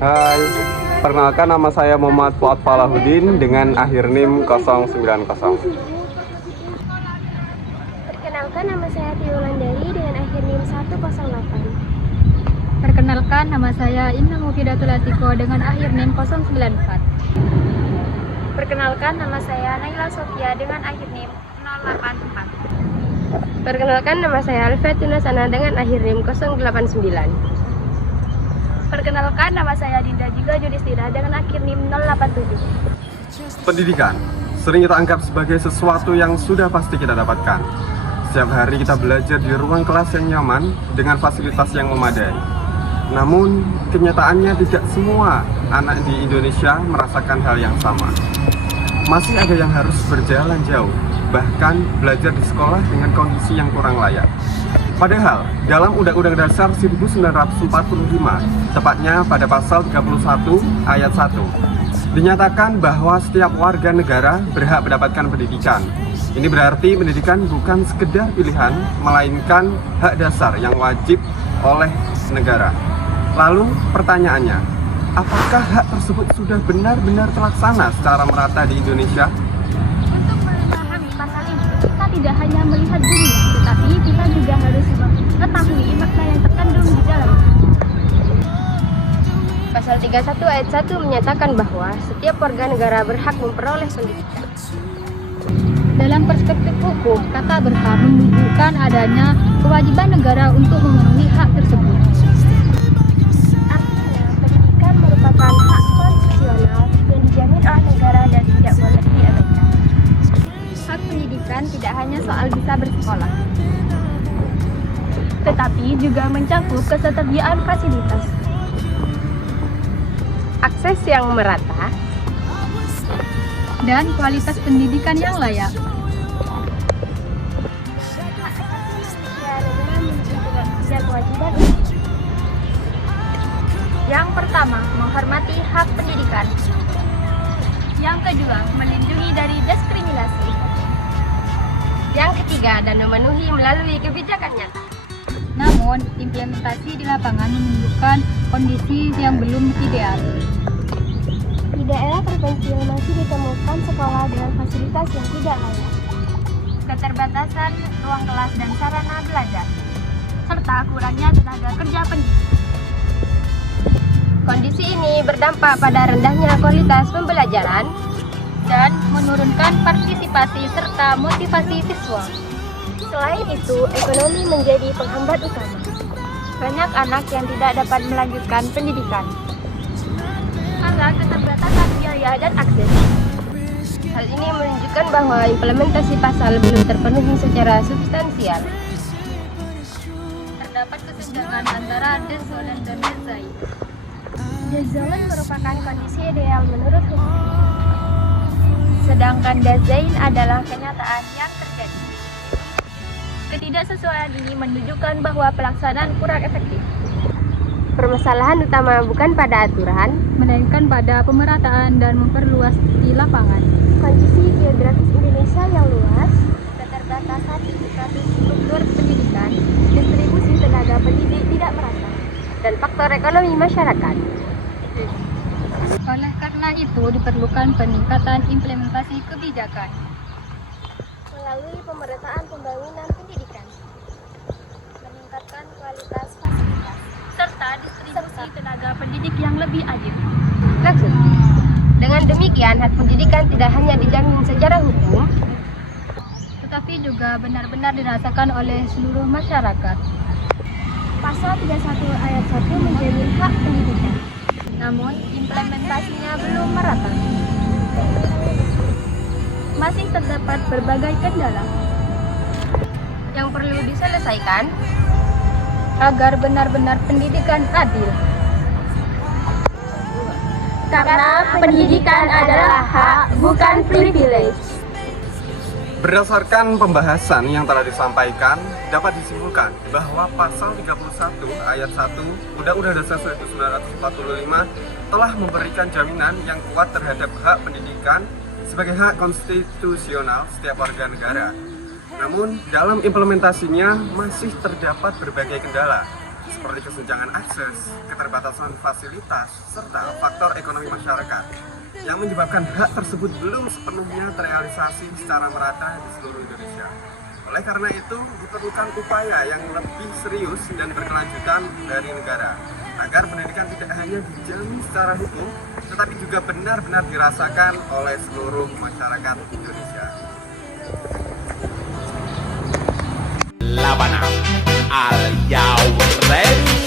Hai, perkenalkan nama saya Muhammad Fuad Falahuddin dengan akhir NIM 090. Perkenalkan nama saya Tia Wulandari dengan akhir NIM 108. Perkenalkan nama saya Inna Mufidatul Atiko dengan akhir NIM 094. Perkenalkan nama saya Naila Sofia dengan akhir NIM 084. Perkenalkan nama saya Alfetuna Sana dengan akhir NIM 089. Perkenalkan nama saya Dinda juga Judistira dengan akhir NIM 087. Pendidikan sering kita anggap sebagai sesuatu yang sudah pasti kita dapatkan. Setiap hari kita belajar di ruang kelas yang nyaman dengan fasilitas yang memadai. Namun, kenyataannya tidak semua anak di Indonesia merasakan hal yang sama. Masih ada yang harus berjalan jauh, bahkan belajar di sekolah dengan kondisi yang kurang layak. Padahal, dalam Undang-Undang Dasar 1945, tepatnya pada pasal 31 ayat 1, dinyatakan bahwa setiap warga negara berhak mendapatkan pendidikan. Ini berarti pendidikan bukan sekedar pilihan, melainkan hak dasar yang wajib oleh negara. Lalu pertanyaannya, apakah hak tersebut sudah benar-benar terlaksana secara merata di Indonesia? Untuk memahami pasal ini, kita tidak hanya melihat bunyi, tetapi kita juga harus mengetahui makna yang terkandung di dalam. Pasal 31 ayat 1 menyatakan bahwa setiap warga negara berhak memperoleh pendidikan. Dalam perspektif hukum, kata berhak menunjukkan adanya kewajiban negara untuk memenuhi hak tersebut. Artinya, pendidikan merupakan hak konstitusional yang dijamin oleh negara dan tidak boleh diabaikan. Hak pendidikan tidak hanya soal bisa bersekolah, tetapi juga mencakup ketersediaan fasilitas, Akses yang merata, dan kualitas pendidikan yang layak. dan kewajiban. Yang pertama, menghormati hak pendidikan. Yang kedua, melindungi dari diskriminasi. Yang ketiga, dan memenuhi melalui kebijakan nyata. Namun, implementasi di lapangan menunjukkan kondisi yang belum ideal. Di daerah terpencil masih ditemukan sekolah dengan fasilitas yang tidak layak, Keterbatasan ruang kelas dan sarana belajar, serta kurangnya tenaga kerja pendidik. Kondisi ini berdampak pada rendahnya kualitas pembelajaran Dan menurunkan partisipasi serta motivasi siswa. Selain itu, ekonomi menjadi penghambat utama. Banyak anak yang tidak dapat melanjutkan pendidikan karena keterbatasan biaya dan akses. Hal ini menunjukkan bahwa implementasi pasal belum terpenuhi secara substansial. Terdapat kesenjangan antara dezolen dan dezain. Dezolen merupakan kondisi ideal menurut hukum, Sedangkan dezain adalah kenyataan yang terjadi. Ketidaksesuaian ini menunjukkan bahwa pelaksanaan kurang efektif. Permasalahan utama bukan pada aturan, Melainkan pada pemerataan dan memperluas di lapangan. kondisi geografis Indonesia yang luas, Keterbatasan infrastruktur pendidikan, distribusi tenaga pendidik tidak merata, dan faktor ekonomi masyarakat. Oleh karena itu, diperlukan peningkatan implementasi kebijakan. Melalui pemerataan pembangunan pendidikan, meningkatkan kualitas fasilitas, serta distribusi tenaga pendidik yang lebih adil. maksud. Dengan demikian, hak pendidikan tidak hanya dijamin secara hukum, Tetapi juga benar-benar dirasakan oleh seluruh masyarakat. Pasal 31 ayat 1 menjamin hak pendidikan. Namun, implementasinya belum merata. Masih terdapat berbagai kendala yang perlu diselesaikan Agar benar-benar pendidikan adil. karena pendidikan adalah hak, bukan privilege. Berdasarkan pembahasan yang telah disampaikan, dapat disimpulkan bahwa pasal 31 ayat 1 Undang-Undang Dasar 1945 telah memberikan jaminan yang kuat terhadap hak pendidikan sebagai hak konstitusional setiap warga negara. Namun, dalam implementasinya masih terdapat berbagai kendala, seperti kesenjangan akses, keterbatasan fasilitas, serta faktor ekonomi masyarakat yang menyebabkan hak tersebut belum sepenuhnya terrealisasi secara merata di seluruh Indonesia. Oleh karena itu, diperlukan upaya yang lebih serius dan berkelanjutan dari negara agar pendidikan tidak hanya dijamin secara hukum, tetapi juga benar-benar dirasakan oleh seluruh masyarakat Indonesia. Laban Are you ready?